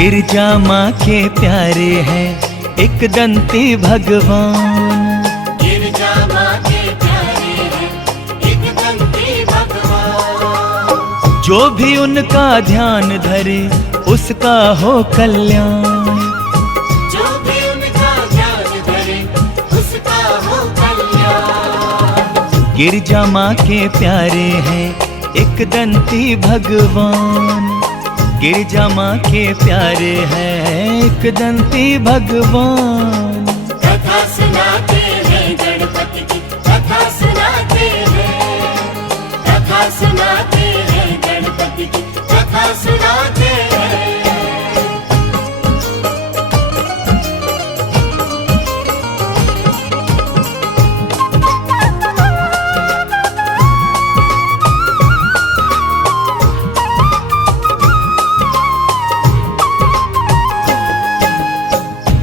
गिरजा माँ के प्यारे हैं एक दंती भगवान। गिरजा माँ के प्यारे हैं एक दंती भगवान। जो भी उनका ध्यान धरे उसका हो कल्याण। जो भी उनका ध्यान धरे उसका हो कल्याण। गिरजा माँ के प्यारे हैं एक दंती भगवान। गिरजा माँ के प्यारे हैं एक दंती भगवान। कथा सुनाते हैं गणपति की, कथा सुनाते हैं, कथा सुनाते हैं गणपति की, कथा सुनाते हैं।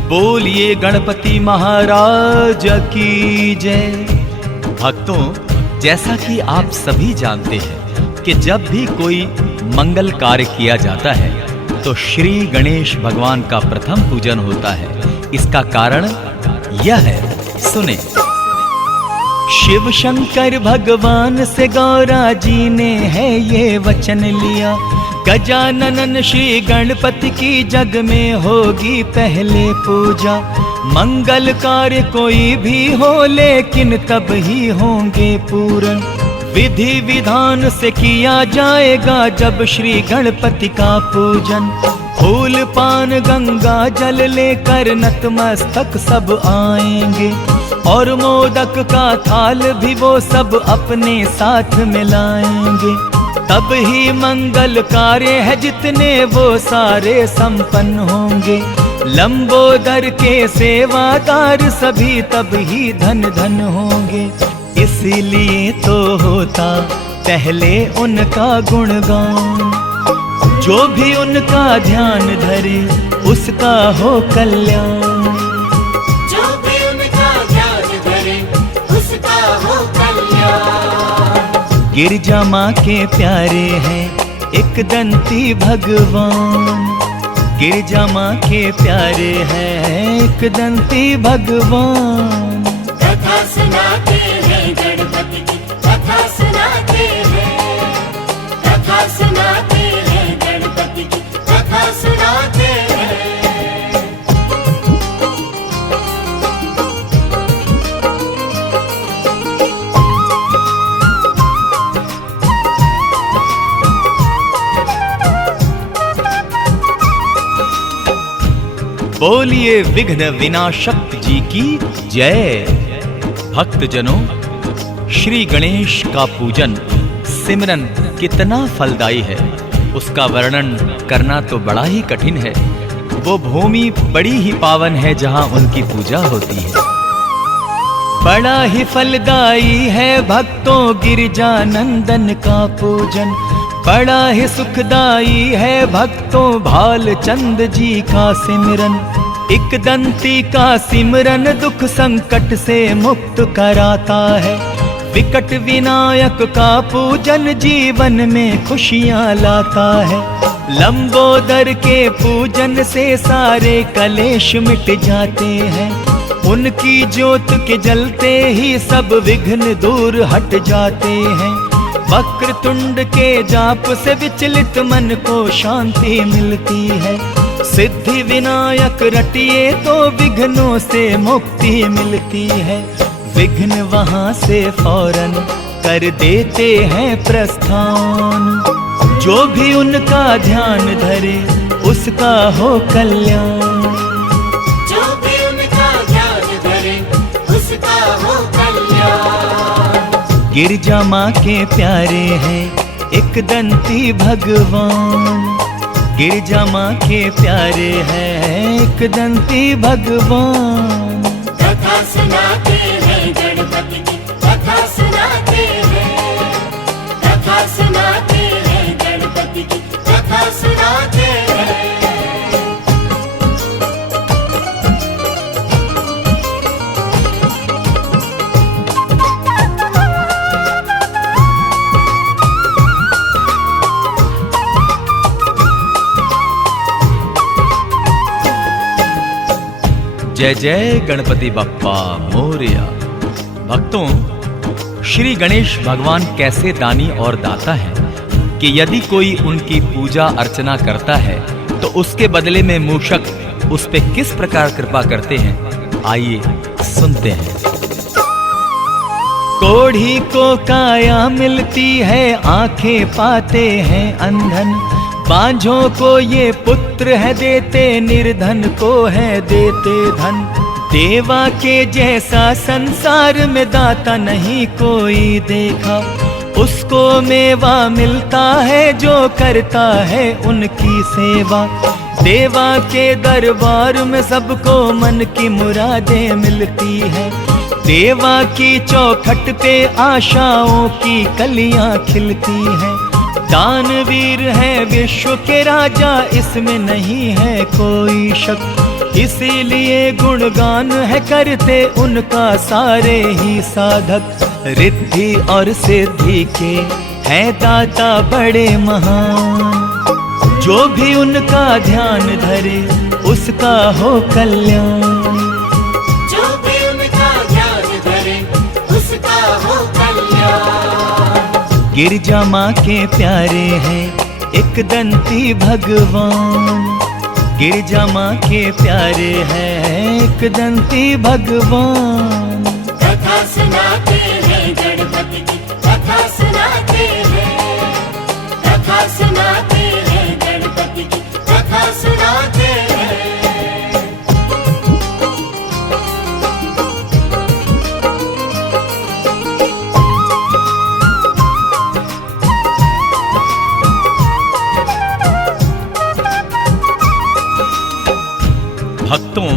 बोलिए गणपति महाराज की जय। भक्तों, जैसा कि आप सभी जानते हैं कि जब भी कोई मंगल कार्य किया जाता है तो श्री गणेश भगवान का प्रथम पूजन होता है। इसका कारण यह है, सुने। शिव शंकर भगवान से गौरा जी ने है ये वचन लिया, गजानन श्री गणपति की जग में होगी पहले पूजा। मंगल कार्य कोई भी हो लेकिन तब ही होंगे पूर्ण। विधि विधान से किया जाएगा जब श्री गणपति का पूजन। फूल पान गंगा जल लेकर नतमस्तक सब आएंगे और मोदक का थाल भी वो सब अपने साथ मिलाएंगे। तब ही मंगल कार्य है जितने वो सारे संपन्न होंगे। लंबोदर के सेवादार सभी तब ही धन धन होंगे। इसीलिए तो होता पहले उनका गुणगान। जो भी उनका ध्यान धरे उसका हो कल्याण। जो भी उनका ध्यान धरे उसका हो कल्याण। गिरजा माँ के प्यारे हैं एक दंती भगवान। गिरजा माँ के प्यारे हैं एक दंती भगवान। कथा सुनाते हैं गणपति की, कथा सुनाते हैं, कथा सुनाते हैं गणपति की, कथा सुनाते हैं। बोलिए विघ्न विनाशक जी की जय। भक्तजनों, श्री गणेश का पूजन सिमरन कितना फलदायी है उसका वर्णन करना तो बड़ा ही कठिन है। वो भूमि बड़ी ही पावन है जहां उनकी पूजा होती है। बड़ा ही फलदायी है भक्तों गिरजा नंदन का पूजन। बड़ा ही सुखदाई है भक्तों भाल चंद जी का सिमरन। एक दंती का सिमरन दुख संकट से मुक्त कराता है। विकट विनायक का पूजन जीवन में खुशियां लाता है। लंबोदर के पूजन से सारे कलेश मिट जाते हैं। उनकी ज्योत के जलते ही सब विघ्न दूर हट जाते हैं। वक्रतुंड के जाप से विचलित मन को शांति मिलती है। सिद्धि विनायक रटिए तो विघ्नों से मुक्ति मिलती है। विघ्न वहां से फौरन कर देते हैं प्रस्थान। जो भी उनका ध्यान धरे उसका हो कल्याण। जो भी उनका ध्यान धरे उसका हो कल्याण। गिरजा माँ के प्यारे हैं एक दंती भगवान। गिरजा माँ के प्यारे हैं एक दंती भगवान। कथा सुनाते हैं गणपति की, कथा सुनाते हैं, कथा सुनाते हैं गणपति की, कथा सुनाते हैं। जय जय गणपति बप्पा मोरया। भक्तों, श्री गणेश भगवान कैसे दानी और दाता हैं कि यदि कोई उनकी पूजा अर्चना करता है तो उसके बदले में मूषक उस पे किस प्रकार कृपा करते हैं, आइए सुनते हैं। कोढ़ी को काया मिलती है, आंखें पाते हैं अंधन, बांझों को ये पुत्र है देते, निर्धन को है देते धन। देवा के जैसा संसार में दाता नहीं कोई देखा, उसको मेवा मिलता है जो करता है उनकी सेवा। देवा के दरबार में सबको मन की मुरादें मिलती है, देवा की चौखट पे आशाओं की कलियां खिलती हैं। दानवीर है विश्व के राजा, इसमें नहीं है कोई शक, इसीलिए गुणगान है करते उनका सारे ही साधक। रिद्धि और सिद्धि के हैं दाता बड़े महान, जो भी उनका ध्यान धरे उसका हो कल्याण। जो भी उनका ध्यान धरे उसका हो कल्याण। गिरजा माँ के प्यारे हैं एक दंती भगवान, गिरजा माँ के प्यारे हैं एक दंती भगवान। कथा सुनाते हैं गणपति की, कथा सुनाते हैं, कथा सुनाते हैं गणपति की, कथा सुनाते हैं। भक्तों,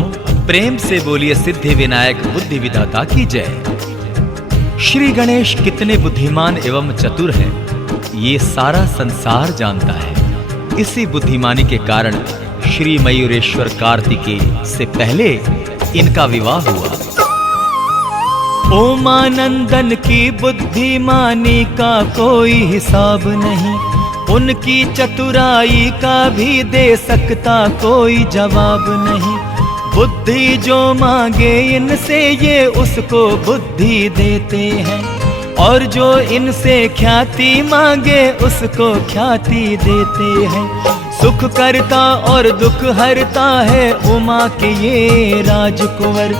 प्रेम से बोलिए सिद्धि विनायक बुद्धि विधाता की जय। श्री गणेश कितने बुद्धिमान एवं चतुर हैं, ये सारा संसार जानता है। इसी बुद्धिमानी के कारण श्री मयूरेश्वर कार्तिकेय से पहले इनका विवाह हुआ। ओमानंदन की बुद्धिमानी का कोई हिसाब नहीं, उनकी चतुराई का भी दे सकता कोई जवाब नहीं। बुद्धि जो मांगे इनसे ये उसको बुद्धि देते हैं, और जो इनसे ख्याति मांगे उसको ख्याति देते हैं। सुख करता और दुख हरता है उमा के ये राजकुंवर,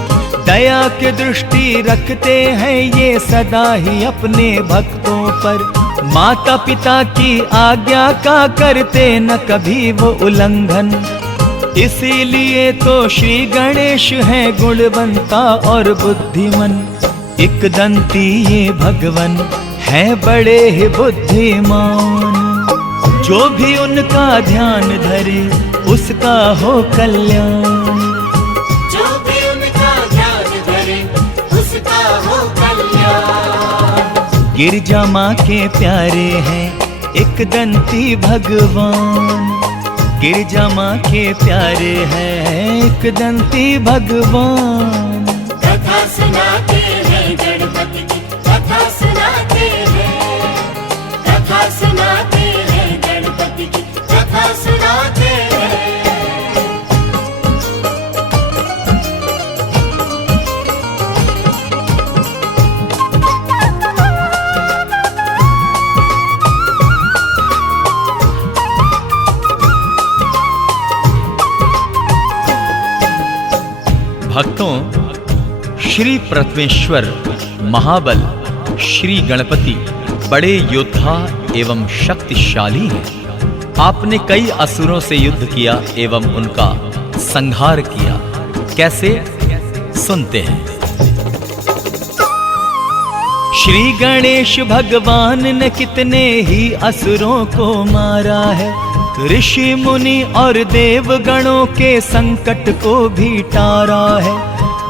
दया की दृष्टि रखते हैं ये सदा ही अपने भक्तों पर। माता पिता की आज्ञा का करते न कभी वो उल्लंघन, इसीलिए तो श्री गणेश हैं गुणवंता और बुद्धिमन। एक दंती ये भगवन है बड़े ही बुद्धिमान, जो भी उनका ध्यान धरे उसका हो कल्याण। जो भी उनका ध्यान धरे उसका हो कल्याण। गिरजा माँ के प्यारे हैं एक दंती भगवान, गिरजा माँ के प्यारे हैं एक दंती भगवान। कथा सुनाते हैं गणपति की, कथा सुनाते हैं, कथा सुनाते हैं गणपति की, कथा सुनाते हैं। भक्तों, श्री प्रथमेश्वर महाबल श्री गणपति बड़े योद्धा एवं शक्तिशाली हैं। आपने कई असुरों से युद्ध किया एवं उनका संहार किया। कैसे, सुनते हैं। श्री गणेश भगवान ने कितने ही असुरों को मारा है, ऋषि मुनि और देव गणों के संकट को भी टारा है।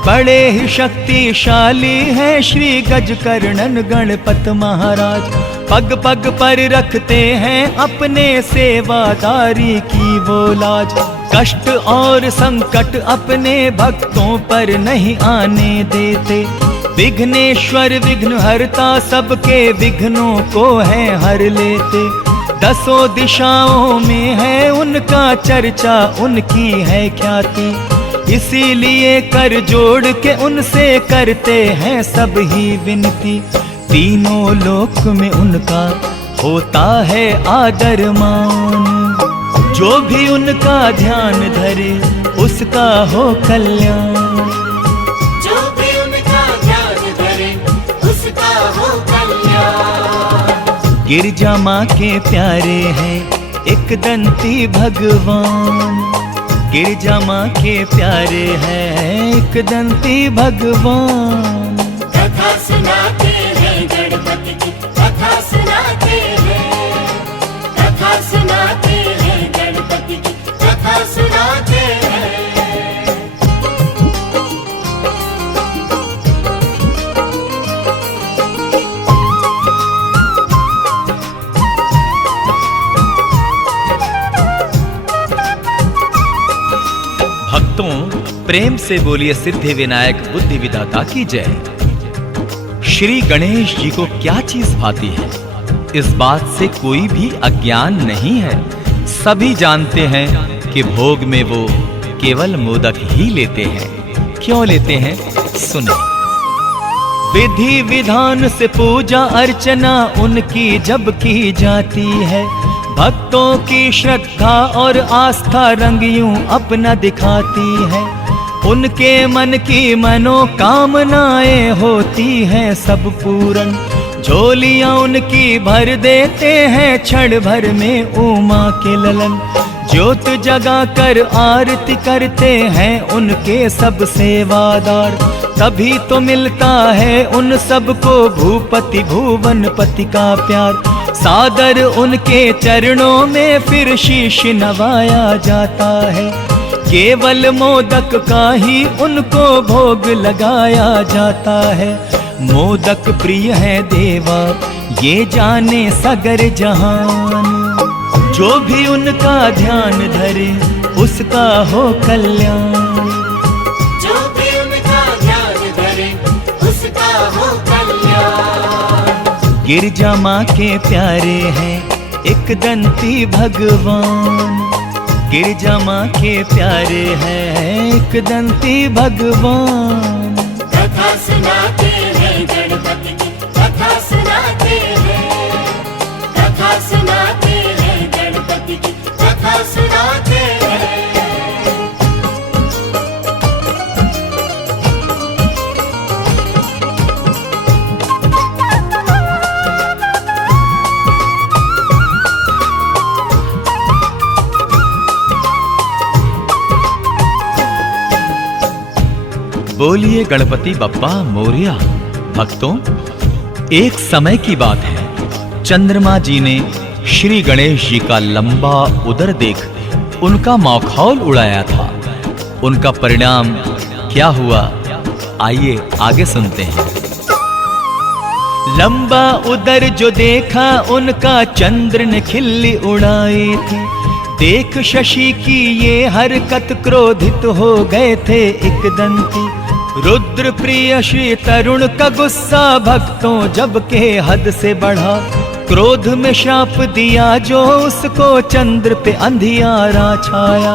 बड़े ही शक्तिशाली हैं श्री गजकर्णन गणपत महाराज, पग पग पर रखते हैं अपने सेवादारी की वो लाज। कष्ट और संकट अपने भक्तों पर नहीं आने देते, विघ्नेश्वर विघ्न हरता सबके विघ्नों को है हर लेते। दसों दिशाओं में है उनका चर्चा, उनकी है ख्याति, इसीलिए कर जोड़ के उनसे करते हैं सब ही विनती। तीनों लोक में उनका होता है आदर मान। जो भी उनका ध्यान धरे उसका हो कल्याण। जो भी उनका ध्यान धरे उसका हो कल्याण। गिरजा माँ के प्यारे हैं एक दंती भगवान। गिरजा माँ के प्यारे हैं एक दंती भगवान। कथा सुनाते हैं गणपति की, कथा सुनाते हैं, कथा सुनाते हैं गणपति की, कथा सुनाते हैं। भक्तों प्रेम से बोलिए सिद्धि विनायक बुद्धि विधाता की जय। श्री गणेश जी को क्या चीज भाती है, इस बात से कोई भी अज्ञान नहीं है। सभी जानते हैं कि भोग में वो केवल मोदक ही लेते हैं। क्यों लेते हैं सुनो। विधि विधान से पूजा अर्चना उनकी जब की जाती है, भक्तों की श्रद्धा और आस्था रंग यूं अपना दिखाती है। उनके मन की मनोकामनाएं होती हैं सब पूरन। झोलियां उनकी भर देते हैं क्षण भर में उमा के ललन। ज्योत जगा कर आरती करते हैं उनके सब सेवादार। तभी तो मिलता है उन सबको भूपति भुवनपति का प्यार। सादर उनके चरणों में फिर शीश नवाया जाता है। केवल मोदक का ही उनको भोग लगाया जाता है। मोदक प्रिय है देवा ये जाने सगर जहान। जो भी उनका ध्यान धरे उसका हो कल्याण। जो भी उनका ध्यान धरे उसका हो कल्याण। गिरजा माँ के प्यारे हैं एक दंती भगवान। गिरजा माँ के प्यारे हैं एक दंती भगवान। कथा सुनाते हैं गणपति की, कथा सुनाते हैं, कथा सुनाते हैं गणपति की, कथा सुनाते हैं। बोलिए गणपति बप्पा मोरिया। भक्तों एक समय की बात है, चंद्रमा जी ने श्री गणेश जी का लंबा उदर देख उनका मौखौल उड़ाया था। उनका परिणाम क्या हुआ आइए आगे सुनते हैं। लंबा उदर जो देखा उनका चंद्र ने खिल्ली उड़ाई थी। देख शशि की ये हरकत क्रोधित हो गए थे एक दंती। रुद्र प्रिय श्री तरुण का गुस्सा भक्तों जब के हद से बढ़ा। क्रोध में श्राप दिया जो उसको चंद्र पे अंधियारा छाया।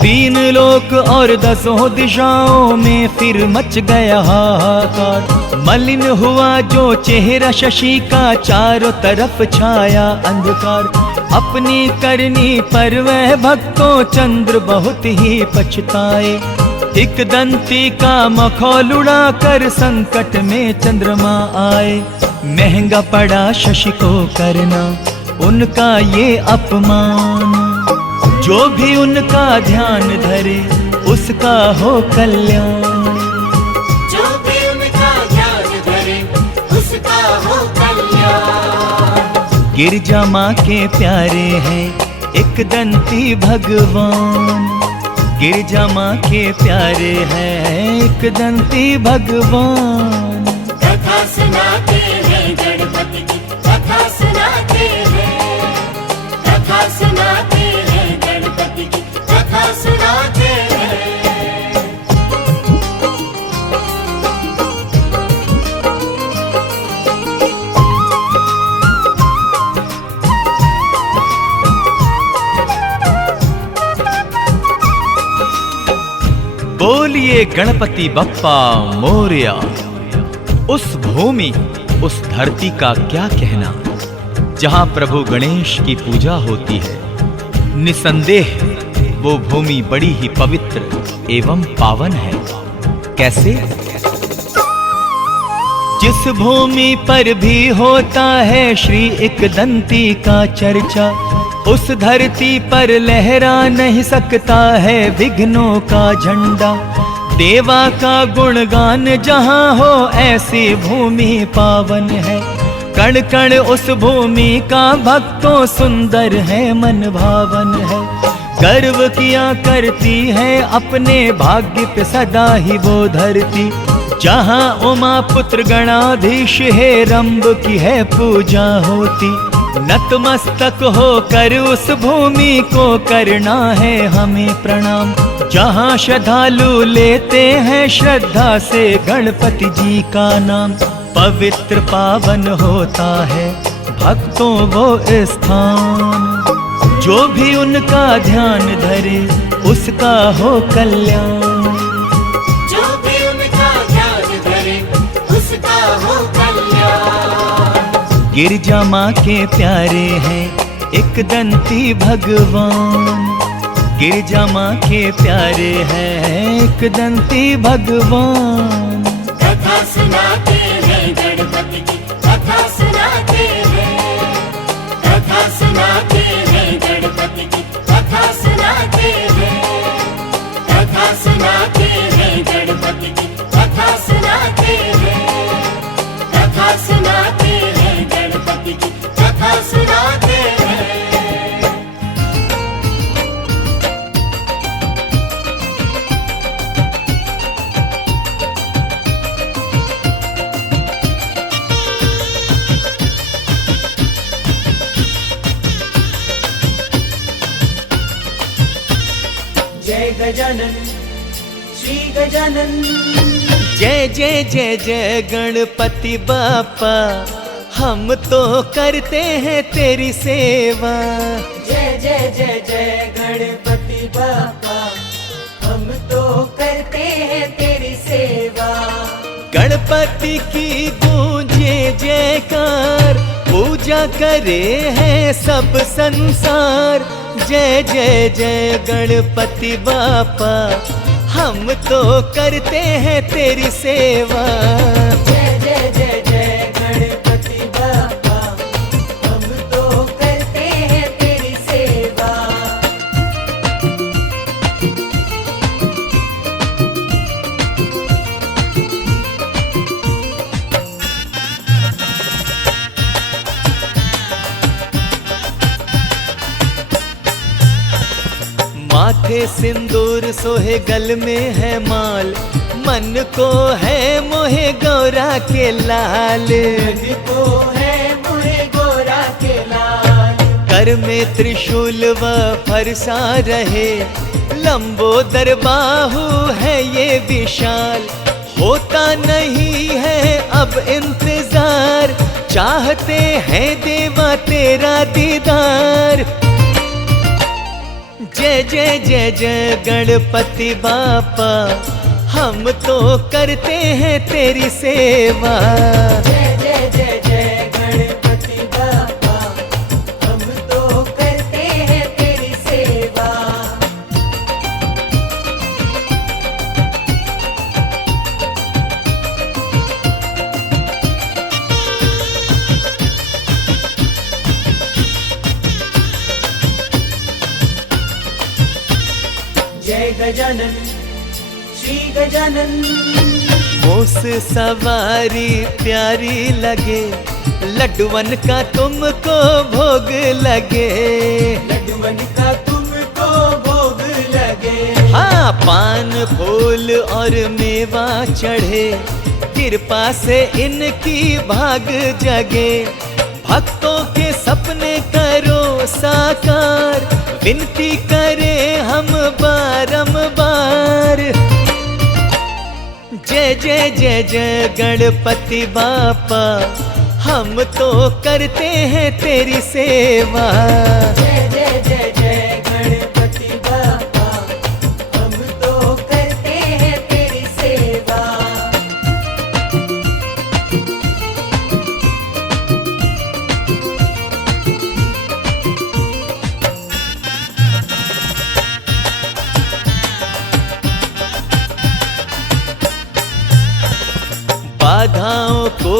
तीन लोक और 10 दिशाओं में फिर मच गया हाहाकार। मलिन हुआ जो चेहरा शशि का, चारों तरफ छाया अंधकार। अपनी करनी पर वह भक्तों चंद्र बहुत ही पछताए। एक दंती का मखौल उड़ा कर संकट में चंद्रमा आए। महंगा पड़ा शशि को करना उनका ये अपमान। जो भी उनका ध्यान धरे उसका हो कल्याण। जो भी उनका ध्यान धरे उसका हो कल्याण। गिरजा माँ के प्यारे हैं एक दंती भगवान। गिरजा माँ के प्यारे हैं एक दंती भगवान। कथा सुनाते हैं गणपति की, कथा सुनाते हैं, कथा सुनाते हैं गणपति की, कथा सुनाते हैं। बोलिए गणपति बप्पा मोरया। उस भूमि, उस धरती का क्या कहना, जहां प्रभु गणेश की पूजा होती है। निसंदेह वो भूमि बड़ी ही पवित्र एवं पावन है। कैसे? जिस भूमि पर भी होता है श्री एकदंती का चर्चा, उस धरती पर लहरा नहीं सकता है विघ्नों का झंडा। देवा का गुणगान जहाँ हो ऐसी भूमि पावन है। कण कण उस भूमि का भक्तों सुंदर है, मन भावन है। गर्व किया करती है अपने भाग्य पे सदा ही वो धरती, जहाँ उमा पुत्र गणाधीश है रंब की है पूजा होती। नतमस्तक होकर उस भूमि को करना है हमें प्रणाम, जहाँ श्रद्धालु लेते हैं श्रद्धा से गणपति जी का नाम। पवित्र पावन होता है भक्तों वो स्थान, जो भी उनका ध्यान धरे उसका हो कल्याण। जो भी उनका ध्यान धरे उसका हो कल्याण। गिरजा माँ के प्यारे हैं एक दंती भगवान, गिरजा माँ के प्यारे हैं एक दंती भगवान। कथा सुनाते हैं गणपति की, कथा सुनाते हैं, कथा सुनाते हैं गणपति की, कथा सुनाते हैं, कथा सुनाते हैं गणपति की, कथा सुनाते हैं, कथा सुनाते हैं गणपति की, कथा सुनाते हैं। जय गजानन श्री गजानन। जय जय जय जय गणपति बापा, हम तो करते हैं तेरी सेवा। जय जय जय जय गणपति बापा, हम तो करते हैं तेरी सेवा। गणपति की गूंजे जयकार, पूजा करे हैं सब संसार। जय जय जय गणपति बापा, हम तो करते हैं तेरी सेवा। जय जय जय जय गणपति बापा, हम तो करते हैं तेरी सेवा। माथे सिंदूर सोहे गल में है माल, मन को है मोहे गौरा के लाल। मन को है मोहे गौरा के लाल। कर में त्रिशूल व फरसा रहे, लंबोदर बाहु है ये विशाल। होता नहीं है अब इंतजार, चाहते हैं देवा तेरा दीदार। जय जय जय जय गणपति बापा, हम तो करते हैं तेरी सेवा। जय जय जय जय गणपति बापा, हम तो करते हैं तेरी सेवा। जय गजानन श्री गजानन। मूस सवारी प्यारी लगे, लड्डुवन का तुमको भोग लगे। लड्डुवन का तुमको भोग लगे। हाँ, पान फूल और मेवा चढ़े, कृपा से इनकी भाग जगे। भक्तों के सपने करो साकार, विनती करे हम बारंबार। जय जय जय जय गणपति बापा, हम तो करते हैं तेरी सेवा। जय जय जय जय गणपति बापा, हम तो करते हैं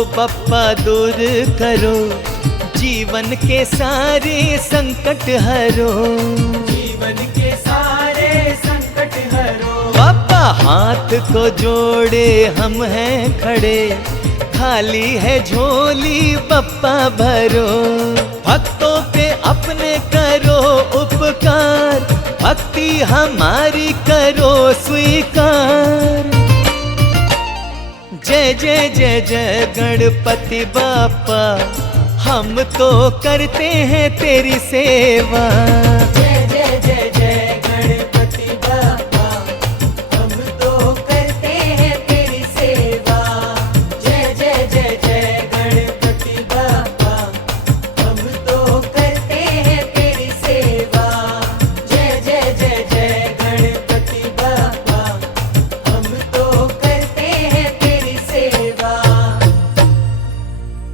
बप्पा दूर करो, जीवन के सारे संकट हरो। जीवन के सारे संकट हरो। बप्पा हाथ को जोड़े हम हैं खड़े, खाली है झोली बप्पा भरो। भक्तों पे अपने करो उपकार, भक्ति हमारी करो स्वीकार। जय जय जय जय गणपति बाप्पा, हम तो करते हैं तेरी सेवा।